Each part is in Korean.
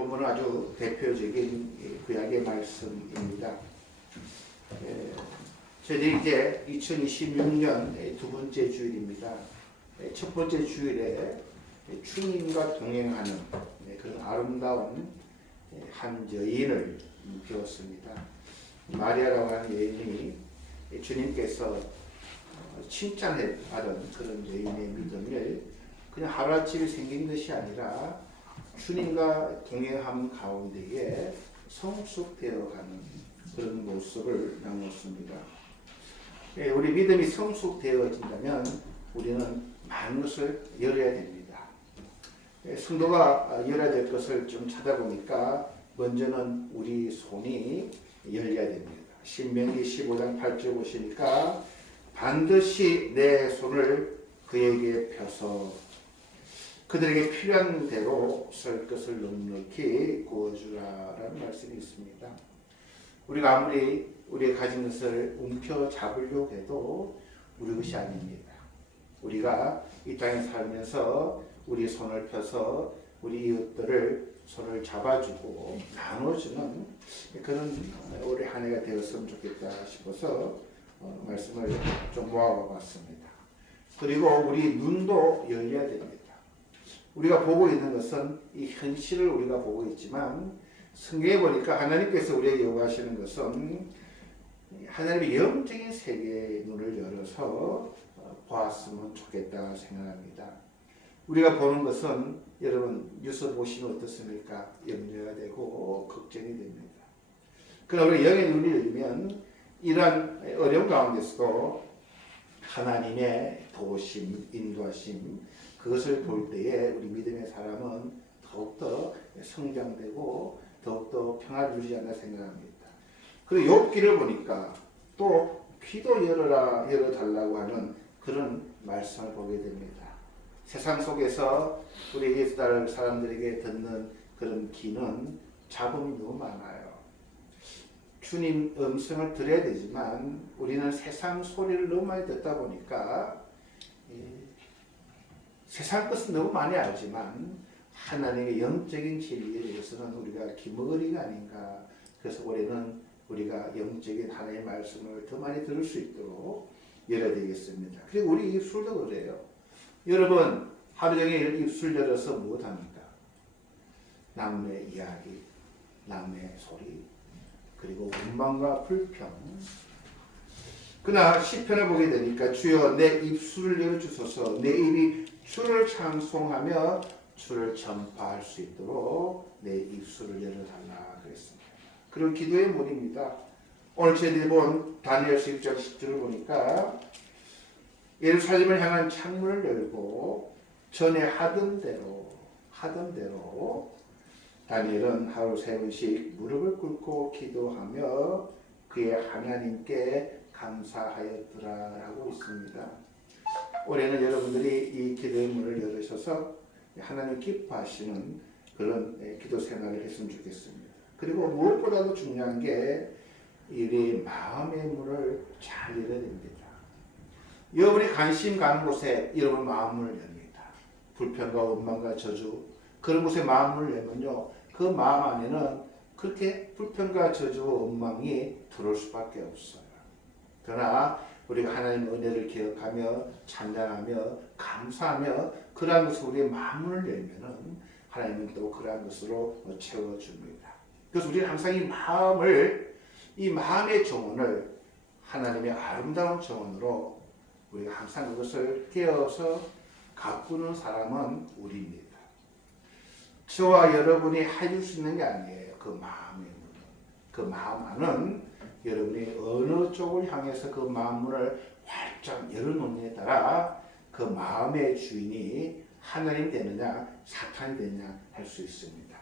본문은 아주 대표적인 구약의 말씀입니다. 저희들이 이제 2026년 두 번째 주일입니다. 첫 번째 주일에 주님과 동행하는 그런 아름다운 한 여인을 배웠습니다. 마리아라고 하는 여인이 주님께서 칭찬해 받은 그런 여인의 믿음을 그냥 하루아침에 생긴 것이 아니라 주님과 동행함 가운데에 성숙되어가는 그런 모습을 나눴습니다. 우리 믿음이 성숙되어진다면 우리는 많은 것을 열어야 됩니다. 성도가 열어야 될 것을 좀 찾아보니까 먼저는 우리 손이 열려야 됩니다. 신명기 15장 8절 보시니까 반드시 내 손을 그에게 펴서 그들에게 필요한 대로 설 것을 넉넉히 구워주라라는 말씀이 있습니다. 우리가 아무리 우리가 가진 것을 움켜잡으려고 해도 우리 것이 아닙니다. 우리가 이 땅에 살면서 우리 손을 펴서 우리 이웃들을 손을 잡아주고 나눠주는 그런 올해 한 해가 되었으면 좋겠다 싶어서 말씀을 좀 모아봤습니다. 그리고 우리 눈도 열려야 됩니다. 우리가 보고 있는 것은 이 현실을 우리가 보고 있지만 성경에 보니까 하나님께서 우리에게 요구하시는 것은 하나님의 영적인 세계의 눈을 열어서 보았으면 좋겠다 생각합니다. 우리가 보는 것은 여러분 뉴스 보시면 어떻습니까? 염려가 되고 걱정이 됩니다. 그러나 우리 영의 눈이 열리면 이러한 어려운 가운데서도 하나님의 도우심, 인도하심 그것을 볼 때에 우리 믿음의 사람은 더욱더 성장되고 더욱더 평화를 누리지 않나 생각합니다. 그리고 욥기를 보니까 또 귀도 열어달라고 하는 그런 말씀을 보게 됩니다. 세상 속에서 우리 예수 따를 사람들에게 듣는 그런 귀는 잡음이 너무 많아요. 주님 음성을 들어야 되지만 우리는 세상 소리를 너무 많이 듣다 보니까 세상 것은 너무 많이 알지만 하나님의 영적인 진리에 대해서는 우리가 기머거리가 아닌가. 그래서 올해는 우리가 영적인 하나님의 말씀을 더 많이 들을 수 있도록 열어야 되겠습니다. 그리고 우리 입술도 그래요. 여러분 하루 종일 입술 열어서 무엇합니까? 남의 이야기, 남의 소리, 그리고 원망과 불평. 그러나 시편을 보게 되니까 주여 내 입술을 열어주소서 내 입이 주를 찬송하며 주를 전파할 수 있도록 내 입술을 열어달라 그랬습니다. 그리고 기도의 문입니다. 오늘 저희들이 본 다니엘서 1장 10절을 보니까 예루살렘을 향한 창문을 열고 전에 하던 대로 다니엘은 하루 3번씩 무릎을 꿇고 기도하며 그의 하나님께 감사하였더라라고 있습니다. 올해는 여러분들이 이 기도의 문을 열으셔서 하나님 기뻐하시는 그런 기도 생활을 했으면 좋겠습니다. 그리고 무엇보다도 중요한 게 우리 마음의 문을 잘 열어야 됩니다. 여러분이 관심 가는 곳에 여러분 마음을 엽니다. 불평과 원망과 저주 그런 곳에 마음을 열면요 그 마음 안에는 그렇게 불평과 저주와 원망이 들어올 수밖에 없어요. 그러나 우리가 하나님의 은혜를 기억하며 찬양하며 감사하며 그러한 것을 우리의 마음을 열면은 하나님은 또 그러한 것으로 채워줍니다. 그래서 우리는 항상 이 마음의 정원을 하나님의 아름다운 정원으로 우리가 항상 그것을 깨어서 가꾸는 사람은 우리입니다. 저와 여러분이 해줄 수 있는 게 아니에요. 그 마음의 문은. 그 마음 안은 여러분이 어느 쪽을 향해서 그 마음문을 활짝 열어놓느냐에 따라 그 마음의 주인이 하나님 되느냐 사탄이 되느냐 할 수 있습니다.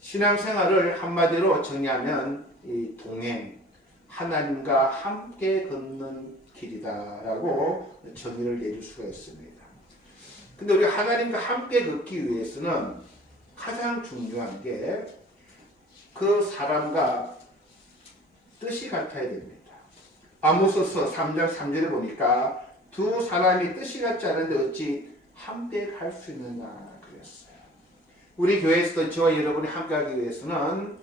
신앙생활을 한마디로 정리하면 이 동행, 하나님과 함께 걷는 길이다라고 정의를 내릴 수가 있습니다. 근데 우리 하나님과 함께 걷기 위해서는 가장 중요한 게 그 사람과 뜻이 같아야 됩니다. 아모스서 3장 3절에 보니까 두 사람이 뜻이 같지 않은데 어찌 함께 갈 수 있느냐 그랬어요. 우리 교회에서도 저와 여러분이 함께하기 위해서는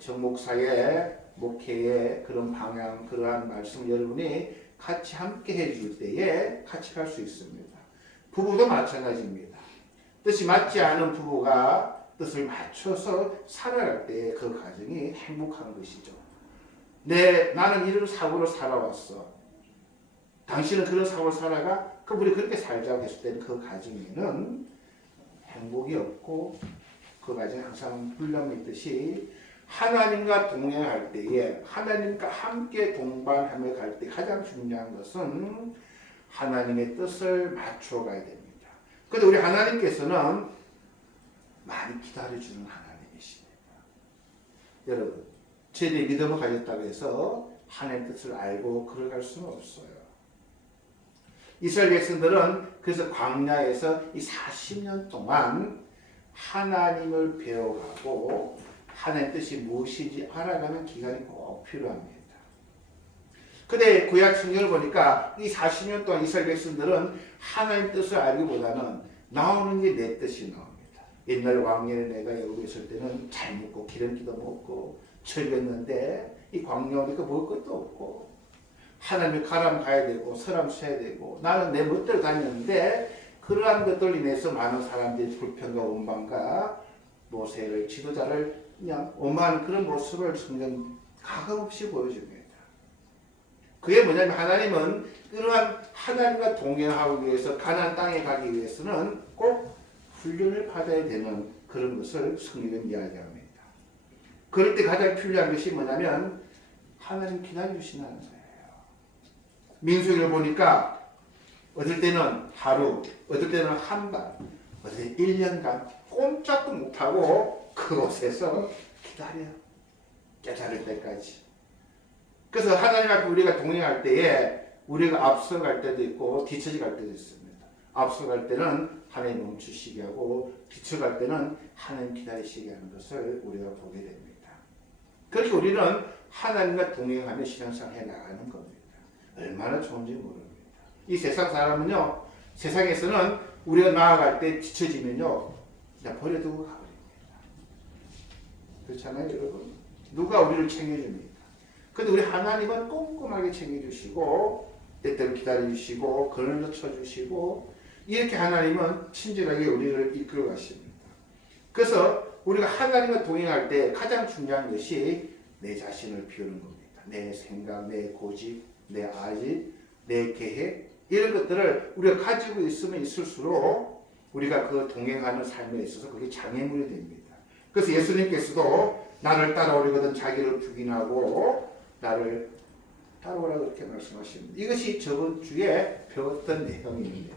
정 목사의 목회의 그런 방향, 그러한 말씀 여러분이 같이 함께 해줄 때에 같이 갈 수 있습니다. 부부도 마찬가지입니다. 뜻이 맞지 않은 부부가 뜻을 맞춰서 살아갈 때 그 가정이 행복한 것이죠. 나는 이런 사고를 살아왔어. 당신은 그런 사고를 살아가? 그럼 우리 그렇게 살자고 했을 때는 그 가정에는 행복이 없고 그 가정에 항상 불남이 있듯이 하나님과 동행할 때에 하나님과 함께 동반하며 갈 때 가장 중요한 것은 하나님의 뜻을 맞춰가야 됩니다. 그런데 우리 하나님께서는 많이 기다려주는 하나님이십니다. 여러분, 저희들이 믿음을 가졌다고 해서 하나님의 뜻을 알고 걸어갈 수는 없어요. 이스라엘 백성들은 그래서 광야에서 이 40년 동안 하나님을 배워가고 하나님의 뜻이 무엇인지 알아가는 기간이 꼭 필요합니다. 근데 구약 성경을 보니까 이 40년 동안 이스라엘 백성들은 하나님의 뜻을 알기보다는 나오는 게 내 뜻이 나옵니다. 옛날 광야에 내가 여기 있을 때는 잘 먹고 기름기도 먹고 즐겼는데 이 광야 오니까 먹을 것도 없고 하나님의 가람 가야 되고 서람 서야 되고 나는 내 멋대로 다녔는데 그러한 것들 인해서 많은 사람들이 불평과 원망과 모세를 지도자를 그냥 오만한 그런 모습을 성경 가감없이 보여줍니다. 그게 뭐냐면 하나님은 그러한 하나님과 동행하기 위해서 가나안 땅에 가기 위해서는 꼭 훈련을 받아야 되는 그런 것을 성경은 이야기합니다. 그럴 때 가장 필요한 것이 뭐냐면 하나님 기다려주시는 거예요. 민수기를 보니까 어떨 때는 하루, 어떨 때는 한 달, 어떨 때는 1년간 꼼짝도 못하고 그곳에서 기다려요. 깨달을 때까지. 그래서 하나님 앞에 우리가 동행할 때에 우리가 앞서갈 때도 있고 뒤처질 때도 있습니다. 앞서갈 때는 하나님 멈추시게 하고 뒤쳐갈 때는 하나님 기다리시게 하는 것을 우리가 보게 됩니다. 그렇게 우리는 하나님과 동행하며 신앙생활 해나가는 겁니다. 얼마나 좋은지 모릅니다. 이 세상 사람은요, 세상에서는 우리가 나아갈 때 뒤처지면요, 그냥 버려두고 가버립니다. 그렇잖아요, 여러분? 누가 우리를 챙겨줍니까? 근데 우리 하나님은 꼼꼼하게 챙겨주시고, 때때로 기다려주시고, 그늘로 쳐주시고, 이렇게 하나님은 친절하게 우리를 이끌어 가십니다. 그래서 우리가 하나님과 동행할 때 가장 중요한 것이 내 자신을 비우는 겁니다. 내 생각, 내 고집, 내 아집, 내 계획 이런 것들을 우리가 가지고 있으면 있을수록 우리가 그 동행하는 삶에 있어서 그게 장애물이 됩니다. 그래서 예수님께서도 나를 따라오려거든 자기를 부인하고 나를 따라오라고 그렇게 말씀하십니다. 이것이 저번 주에 배웠던 내용입니다.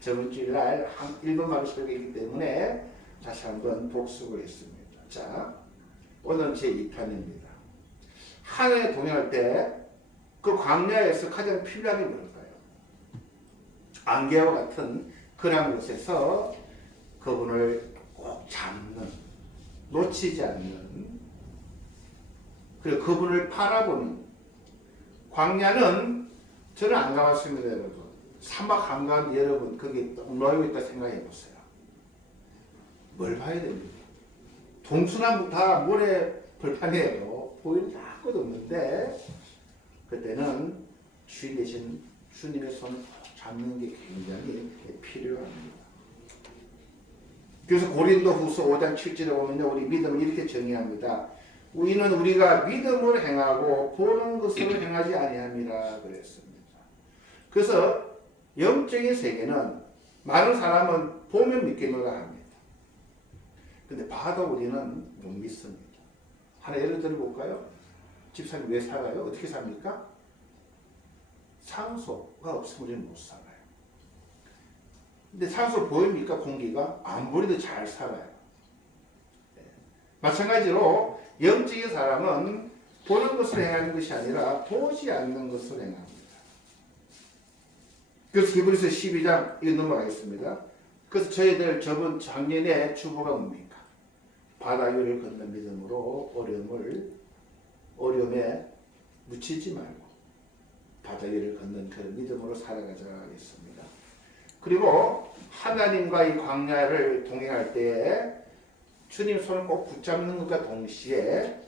저번 주일날 일본말로 설교이기 때문에 다시 한번 복습을 했습니다. 자, 오늘 제 2편입니다. 하나님과 동행할 때 그 광야에서 가장 필요한 게 뭘까요? 안개와 같은 그런 곳에서 그분을 꼭 잡는, 놓치지 않는, 그리고 그분을 바라보는. 광야는 저는 안 가봤습니다, 여러분. 사막 한가운데 여러분 거기 놓여 있다 생각해 보세요. 뭘 봐야 됩니까? 동서남북 다 모래 벌판이에요. 보이는 게 아무것도 없는데 그때는 주인 대신 주님의 손을 잡는 게 굉장히 필요합니다. 그래서 고린도후서 5장 7절에 보면요, 우리 믿음을 이렇게 정의합니다. 우리는 우리가 믿음으로 행하고 보는 것으로 행하지 아니함이라 그랬습니다. 그래서 영적인 세계는 많은 사람은 보면 믿겠노라 합니다. 근데 봐도 우리는 못 믿습니다. 하나 예를 들어 볼까요? 집사님 왜 살아요? 어떻게 삽니까? 산소가 없으면 우리는 못 살아요. 근데 산소 보입니까? 공기가? 안 보여도 잘 살아요. 마찬가지로 영적인 사람은 보는 것을 행하는 것이 아니라 보지 않는 것을 행합니다. 그래서 히브리서 12장 이거 넘어가겠습니다. 그래서 저희들 저번 작년에 주보가 뭡니까? 바다 위를 걷는 믿음으로 어려움에 묻히지 말고 바다 위를 걷는 그 믿음으로 살아가자 하겠습니다. 그리고 하나님과 이 광야를 동행할 때에 주님 손을 꼭 붙잡는 것과 동시에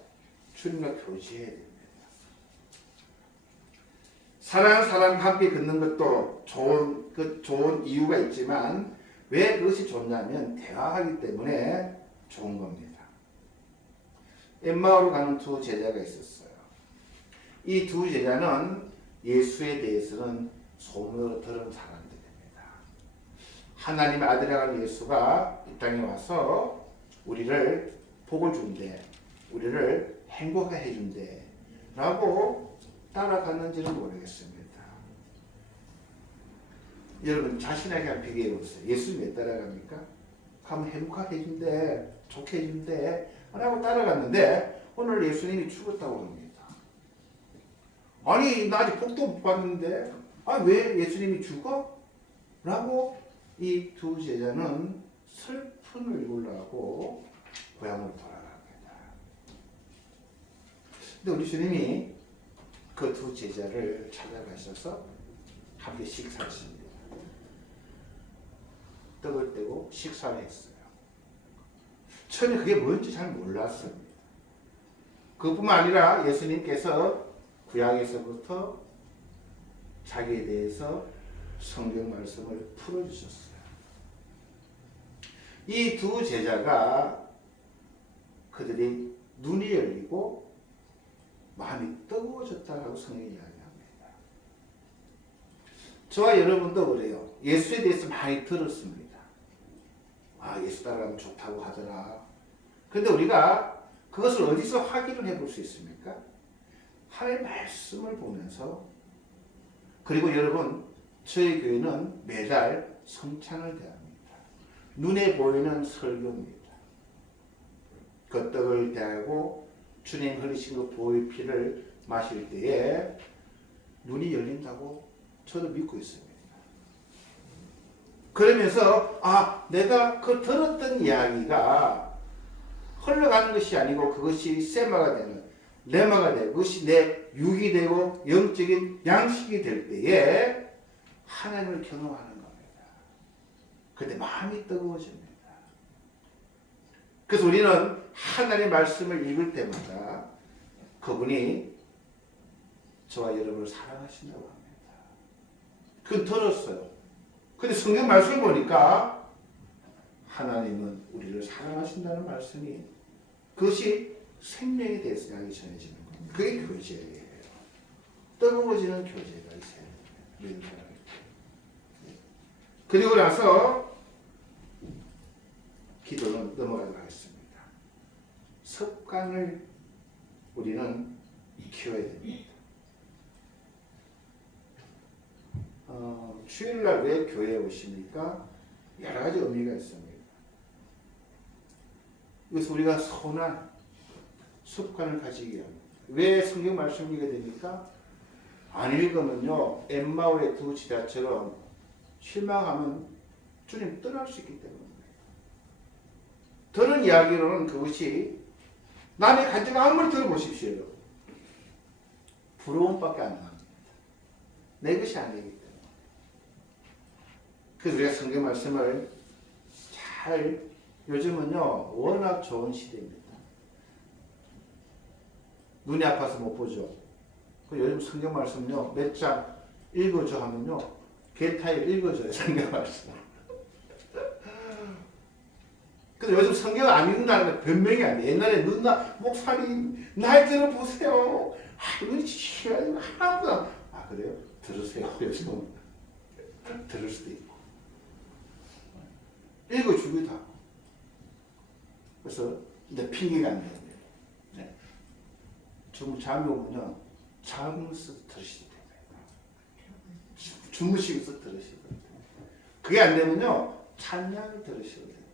주님과 교제해야 됩니다. 사랑하는 함께 걷는 것도 좋은 이유가 있지만 왜 그것이 좋냐면 대화하기 때문에 좋은 겁니다. 엠마오로 가는 두 제자가 있었어요. 이 두 제자는 예수에 대해서는 소문으로 들은 사람들입니다. 하나님의 아들이라는 예수가 이 땅에 와서 우리를 복을 준대, 우리를 행복하게 해준대 라고 따라갔는지는 모르겠습니다. 여러분 자신에게 한번 비교해 보세요. 예수님 왜 따라갑니까? 가면 행복하게 해준대, 좋게 해준대 라고 따라갔는데 오늘 예수님이 죽었다고 합니다. 아니 나 아직 복도 못 받는데 왜 예수님이 죽어? 라고 이 두 제자는 슬픈 얼굴로 하고 고향으로 돌아갑니다. 근데 우리 주님이 그 두 제자를 찾아가셔서 함께 식사하십니다. 떡을 떼고 식사를 했어요. 처음에 그게 뭔지 잘 몰랐습니다. 그뿐만 아니라 예수님께서 구약에서부터 자기에 대해서 성경 말씀을 풀어주셨어요. 이 두 제자가 그들이 눈이 열리고 마음이 뜨거워졌다라고 성경이 이야기합니다. 저와 여러분도 그래요. 예수에 대해서 많이 들었습니다. 예수 따라가면 좋다고 하더라. 그런데 우리가 그것을 어디서 확인을 해볼 수 있습니까? 하나님의 말씀을 보면서. 그리고 여러분, 저희 교회는 매달 성찬을 대합니다. 눈에 보이는 설교입니다. 그 떡을 대하고 주님 흘리신 그 보혈 피를 마실 때에 눈이 열린다고 저도 믿고 있습니다. 그러면서 내가 그 들었던 이야기가 흘러가는 것이 아니고 그것이 세마가 되는, 레마가 되고 그것이 내 육이 되고 영적인 양식이 될 때에 하나님을 경험하는 겁니다. 그때 마음이 뜨거워집니다. 그래서 우리는 하나님의 말씀을 읽을 때마다 그분이 저와 여러분을 사랑하신다고 합니다. 그건 들었어요. 근데 성경 말씀을 보니까 하나님은 우리를 사랑하신다는 말씀이, 그것이 생명에 대해서 이야기 전해지는 겁니다. 그게 교제예요. 뜨거워지는 교제가 있어요. 그리고 나서 기도는 넘어가도록 하겠습니다. 습관을 우리는 키워야 됩니다. 주일날 왜 교회에 오십니까? 여러 가지 의미가 있습니다. 그래서 우리가 선한 습관을 가지게 합니다. 왜 성경 말씀을 읽게 됩니까? 안 읽으면요, 엠마오의 두 제자처럼 실망하면 주님 떠날 수 있기 때문입니다. 들은 이야기로는 그것이 남의 간증을 아무리 들어보십시오. 부러움밖에 안 나옵니다. 내 것이 아니기 때문에. 그래서 우리가 성경 말씀을 잘, 요즘은요 워낙 좋은 시대입니다. 눈이 아파서 못 보죠. 요즘 성경 말씀은요 몇 장 읽어줘 하면요 겐타일 읽어줘요. 성경 말씀. 그래서 요즘 성경 안 읽는다는 건 변명이 안 돼. 옛날에 누나 목사님 날 들어보세요. 눈이 치가지고 하나도 그래요? 들으세요. 요즘은 들을 수도 있고 읽어주기도 하고. 그래서 이제 핑계가 안 돼요. 네. 좀 잠이 오면요 잠으로서 들으시도 됩니다. 주무시면서 들으시도 됩니다. 그게 안 되면요 찬양을 들으셔도 됩니다.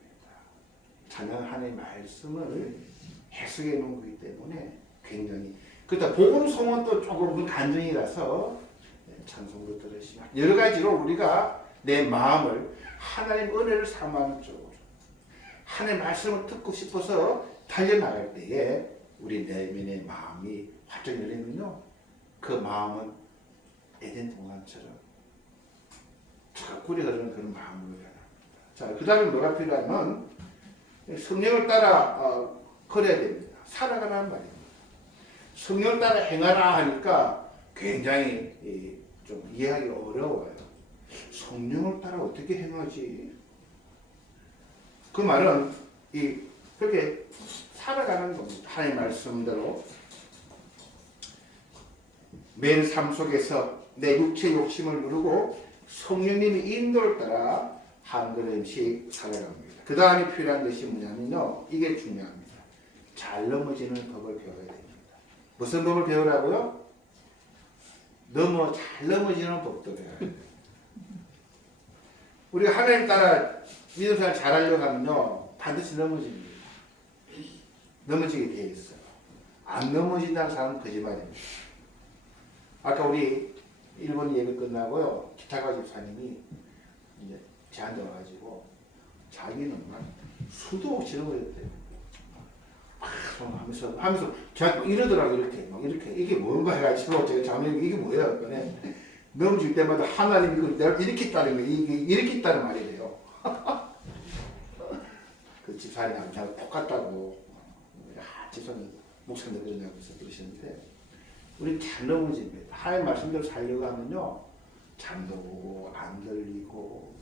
찬양 하나님의 말씀을 해석해 놓은 거기 때문에 굉장히, 그러다 복음송은 조금 간증이라서 찬송도 들으시면 여러 가지로 우리가 내 마음을 하나님 은혜를 삼아하는 쪽으로 하나님의 말씀을 듣고 싶어서 달려나갈 때에 우리 내면의 마음이 활짝 열리면요 그 마음은 에덴 동산처럼 꿀이 흐르는 그런 마음으로 해야 합니다. 자, 그 다음에 뭐가 필요하면 성령을 따라 걸어야 됩니다. 살아가라는 말입니다. 성령을 따라 행하라 하니까 굉장히 좀 이해하기 어려워요. 성령을 따라 어떻게 행하지? 그 말은 그렇게 살아가는 겁니다. 하나님의 말씀대로 매일 삶 속에서 내 육체의 욕심을 누르고 성령님의 인도를 따라 한 걸음씩 살아갑니다. 그 다음에 필요한 것이 뭐냐면요. 이게 중요합니다. 잘 넘어지는 법을 배워야 됩니다. 무슨 법을 배우라고요? 잘 넘어지는 법도 배워야 돼요. 우리가 하나님 따라 믿음 생활 잘하려고 하면요. 반드시 넘어집니다. 넘어지게 되어 있어요. 안 넘어진다는 사람은 거짓말입니다. 아까 우리 일본 예배 끝나고요. 기타가 집사님이 이제 저한테 와가지고 자기는 막 수도 없이 넘어졌대요. 하면서 저한테 이러더라고 이렇게 이게 뭔가 해가지고 제가 자매님 이게 뭐야? 그랬더니 넘어질 때마다 하나님이 내가 이렇게 있다는 거 이렇게 있다는 말이래요. 그 집사님하고 저하고 똑같다고 집사님 목사님 그러냐고 그러시는데 우리 잘 넘어집니다. 하나님 말씀대로 살려고 하면요 잠도 안 들리고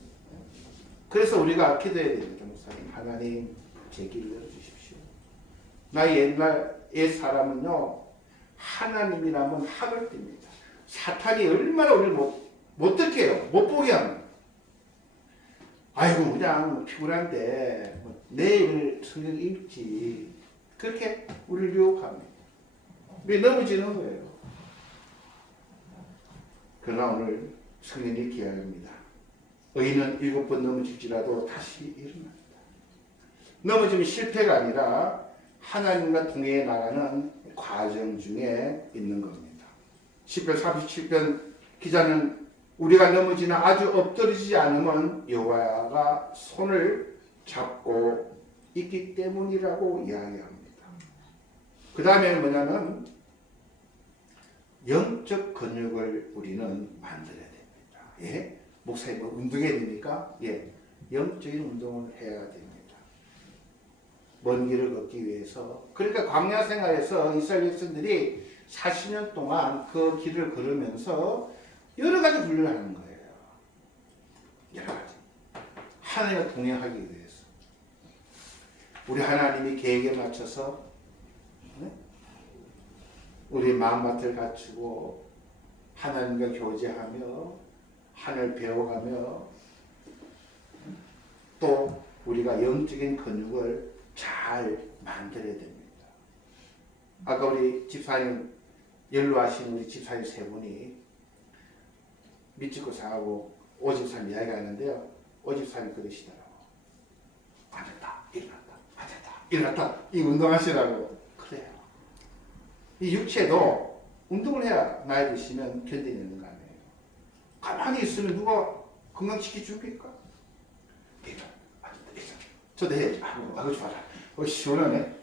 그래서 우리가 기도해야 됩니다. 목사님 하나님 제 길을 열어주십시오. 나 옛날 옛 사람은요 하나님이라면 학을 띱니다. 사탄이 얼마나 우리를 못 듣게 해요. 못 보게 합니다. 아이고 그냥 피곤한데 내일 성경 읽지 그렇게 우리를 유혹합니다. 우리 넘어지는 거예요. 그러나 오늘 성령이 기하옵니다. 의인은 7번 넘어질지라도 다시 일어납니다. 넘어지면 실패가 아니라 하나님과 동행해 나가는 과정 중에 있는 겁니다. 10편 37편 기자는 우리가 넘어지나 아주 엎드리지 않으면 여호와가 손을 잡고 있기 때문이라고 이야기합니다. 그 다음에 뭐냐면 영적 근육을 우리는 만들어야 됩니다. 예? 목사님 뭐 운동해야 됩니까? 예, 영적인 운동을 해야 됩니다. 먼 길을 걷기 위해서. 그러니까 광야 생활에서 이스라엘 백성들이 40년 동안 그 길을 걸으면서 여러 가지 훈련을 하는 거예요. 여러 가지. 하나님과 동행하기 위해서. 우리 하나님이 계획에 맞춰서 우리 마음밭을 갖추고 하나님과 교제하며 하나님을 배워가며 또 우리가 영적인 근육을 잘 만들어야 됩니다. 아까 우리 집사님 연로하신 우리 집사님 세 분이 미치고사하고 오집사님 이야기하는데요. 오집사님 그러시더라고. 앉았다 일어났다 앉았다 일어났다 이 운동하시라고. 그래요. 이 육체도 운동을 해야 나이 드시면 견디는 거 아니에요. 가만히 있으면 누가 건강시켜 줍니까? 저도 해야지. 하고 좋아라. 시원하네.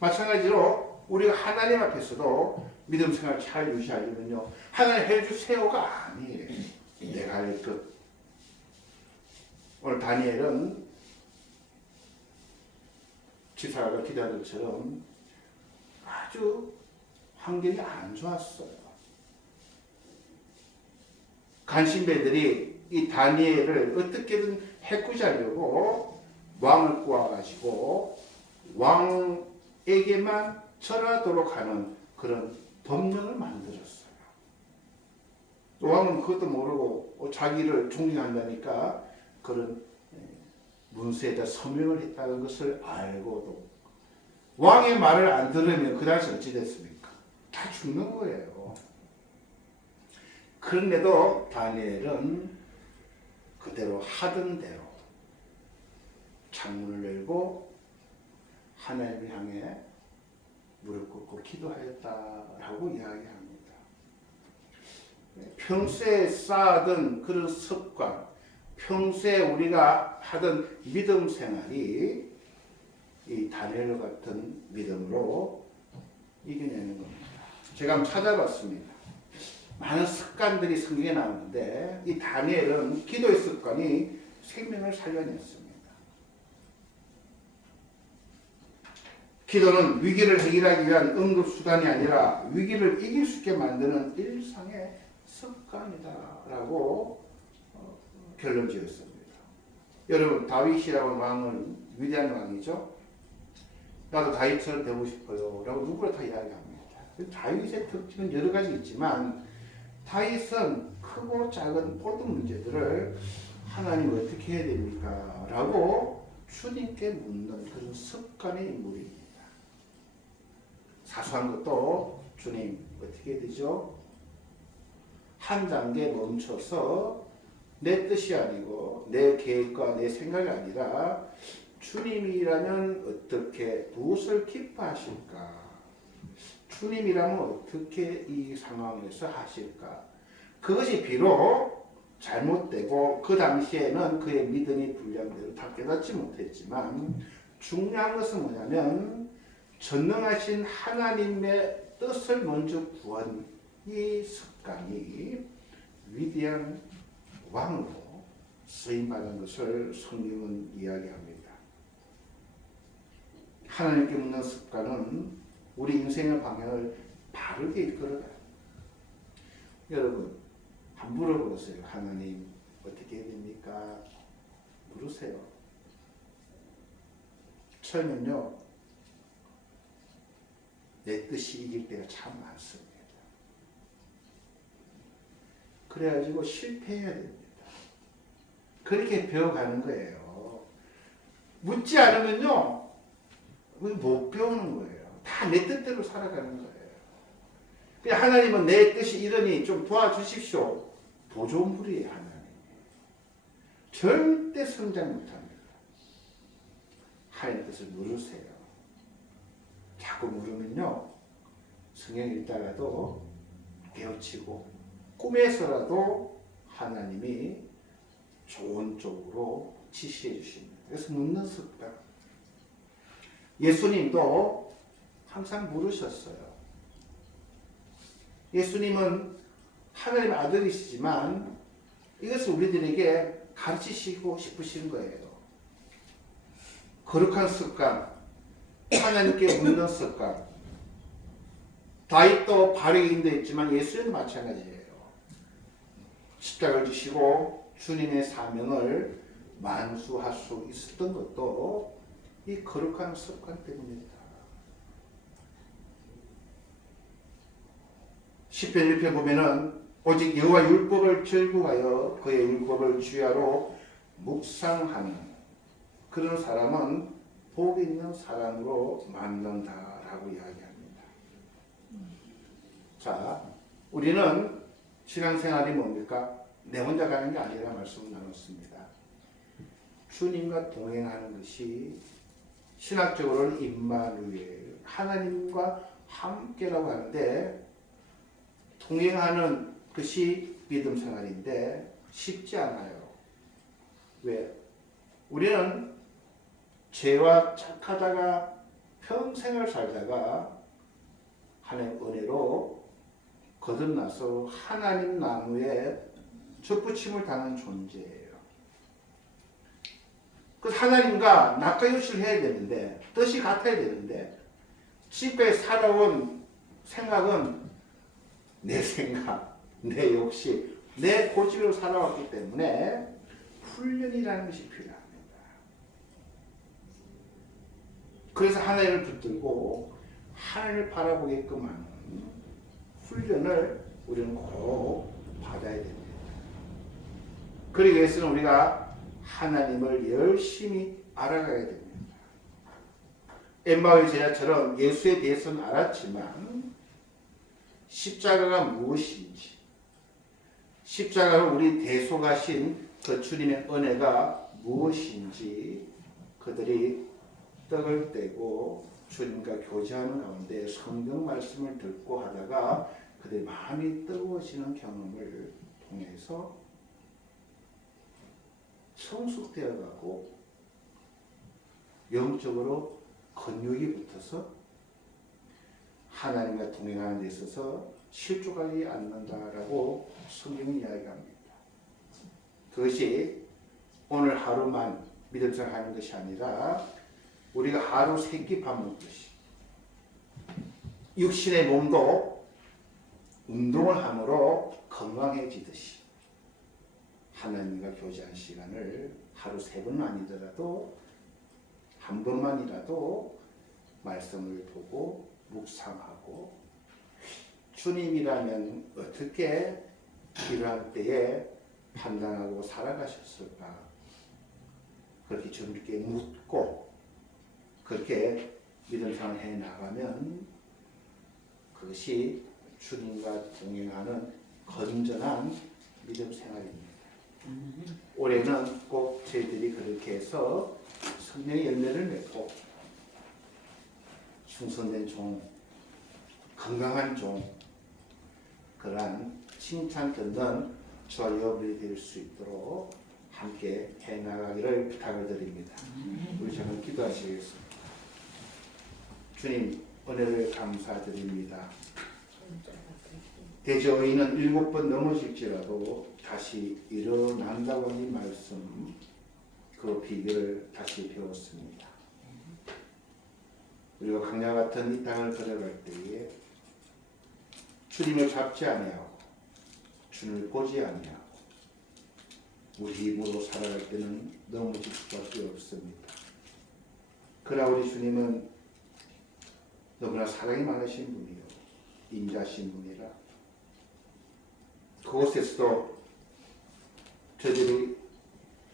마찬가지로 우리가 하나님 앞에서도 믿음 생활 잘 유지하려면요. 하나님 해주세요가 아니에요. 내가 할 것. 오늘 다니엘은 지사가 기도한 것처럼 아주 환경이 안 좋았어요. 간신배들이 이 다니엘을 어떻게든 해꾸자려고 왕을 구워가지고 왕에게만 절하도록 하는 그런 법령을 만들었어요. 왕은 그것도 모르고 자기를 존경한다니까 그런 문서에다 서명을 했다는 것을 알고도 왕의 말을 안 들으면 그 당시 어찌 됐습니까? 다 죽는 거예요. 그런데도 다니엘은 그대로 하던 대로 창문을 열고 하나님을 향해 무릎 꿇고 기도하였다라고 이야기합니다. 평소에 쌓아둔 그런 습관, 평소에 우리가 하던 믿음 생활이 이 다니엘 같은 믿음으로 이겨내는 겁니다. 제가 한번 찾아봤습니다. 많은 습관들이 성경에 나오는데 이 다니엘은 기도의 습관이 생명을 살려냈습니다. 기도는 위기를 해결하기 위한 응급수단이 아니라 위기를 이길 수 있게 만드는 일상의 습관이다라고 결론 지었습니다. 여러분, 다윗이라는 왕은 위대한 왕이죠. 나도 다윗처럼 되고 싶어요 라고 누구나 다 이야기합니다. 다윗의 특징은 여러 가지 있지만 다윗은 크고 작은 모든 문제들을 하나님 어떻게 해야 됩니까? 라고 주님께 묻는 그런 습관의 인물입니다. 사소한 것도 주님 어떻게 해야 되죠? 한 단계 멈춰서 내 뜻이 아니고 내 계획과 내 생각이 아니라 주님이라면 어떻게 무엇을 기뻐하실까? 주님이라면 어떻게 이 상황에서 하실까? 그것이 비록 잘못되고 그 당시에는 그의 믿음이 불량대로 다 깨닫지 못했지만 중요한 것은 뭐냐면 전능하신 하나님의 뜻을 먼저 구한 이 습관이 위대한 왕으로 쓰임받은 것을 성경은 이야기합니다. 하나님께 묻는 습관은 우리 인생의 방향을 바르게 이끌어가요. 여러분, 한번 물어보세요. 하나님 어떻게 해야 됩니까? 물으세요. 처음엔요, 내 뜻이 이길 때가 참 많습니다. 그래가지고 실패해야 됩니다. 그렇게 배워가는 거예요. 묻지 않으면요, 못 배우는 거예요. 다 내 뜻대로 살아가는 거예요. 그냥 하나님은 내 뜻이 이러니 좀 도와주십시오. 보조물이에요, 하나님. 절대 성장 못합니다. 하나님의 뜻을 물으세요. 자꾸 물으면요, 성경 읽다가도 깨우치고 꿈에서라도 하나님이 좋은 쪽으로 지시해 주십니다. 그래서 묻는 습관. 예수님도 항상 물으셨어요. 예수님은 하나님의 아들이시지만 이것을 우리들에게 가르치시고 싶으신 거예요. 거룩한 습관, 하나님께 묻는 습관. 다윗도 바르게 인도했지만 예수님도 마찬가지예요. 십자가를 지시고 주님의 사명을 만수할 수 있었던 것도 이 거룩한 습관 때문입니다. 시편 1편 보면은 오직 여호와 율법을 즐거워하여 그의 율법을 주야로 묵상하는 그런 사람은 복 있는 사람으로 만든다라고 이야기합니다. 자, 우리는 신앙생활이 뭡니까? 내 혼자 가는 게 아니라 말씀을 나눴습니다. 주님과 동행하는 것이 신학적으로는 임마누엘, 하나님과 함께라고 하는데 동행하는 것이 믿음 생활인데 쉽지 않아요. 왜? 우리는 죄와 착하다가 평생을 살다가 하나님의 은혜로 거듭나서 하나님 나무에 접붙임을 당한 존재예요. 그 하나님과 낙과 유치를 해야 되는데 뜻이 같아야 되는데 지금까지 살아온 생각은 내 생각, 내 욕심, 내 고집으로 살아왔기 때문에 훈련이라는 것이 필요합니다. 그래서 하나님을 붙들고 하나님을 바라보게끔 하는 훈련을 우리는 꼭 받아야 됩니다. 그러기 위해서는 우리가 하나님을 열심히 알아가야 됩니다. 엠마오의 제자처럼 예수에 대해서는 알았지만 십자가가 무엇인지, 십자가를 우리 대속하신 그 주님의 은혜가 무엇인지 그들이 떡을 떼고 주님과 교제하는 가운데 성경 말씀을 듣고 하다가 그들의 마음이 뜨거워지는 경험을 통해서 성숙되어 가고 영적으로 근육이 붙어서 하나님과 동행하는 데 있어서 실족하지 않는다라고 성경이 이야기합니다. 그것이 오늘 하루만 믿음 생활하는 것이 아니라 우리가 하루 3끼 밥 먹듯이 육신의 몸도 운동을 함으로 건강해지듯이 하나님과 교제한 시간을 하루 3번 아니더라도 한 번만이라도 말씀을 보고 묵상하고 주님이라면 어떻게 필요할 때에 판단하고 살아가셨을까? 그렇게 주님께 묻고 그렇게 믿음 생활을 해 나가면 그것이 주님과 동행하는 건전한 믿음 생활입니다. 올해는 꼭 저희들이 그렇게 해서 성령의 열매를 맺고 충성된 종, 건강한 종, 그러한 칭찬 듣는 저와 여러분이 될 수 있도록 함께 해나가기를 부탁을 드립니다. 우리 잠깐 기도하시겠습니다. 주님, 은혜를 감사드립니다. 대저인은 7번 넘어질지라도 다시 일어난다고 하는 말씀, 그 비결을 다시 배웠습니다. 우리가 강야 같은 이 땅을 걸어갈 때에 주님을 잡지 아니하고 주님을 보지 아니하고 우리 힘으로 살아갈 때는 넘어질 수밖에 없습니다. 그러나 우리 주님은 너무나 사랑이 많으신 분이요 인자신 분이라 그곳에서도 저들이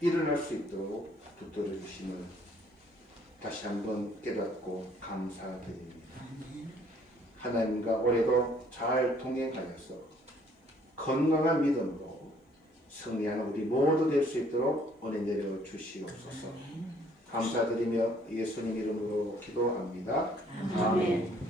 일어날 수 있도록 붙들어 주심을 다시 한번 깨닫고 감사드립니다. 하나님과 올해도 잘 동행하여서 건강한 믿음으로 승리하는 우리 모두 될 수 있도록 은혜 내려 주시옵소서. 감사드리며 예수님 이름으로 기도합니다. 아멘.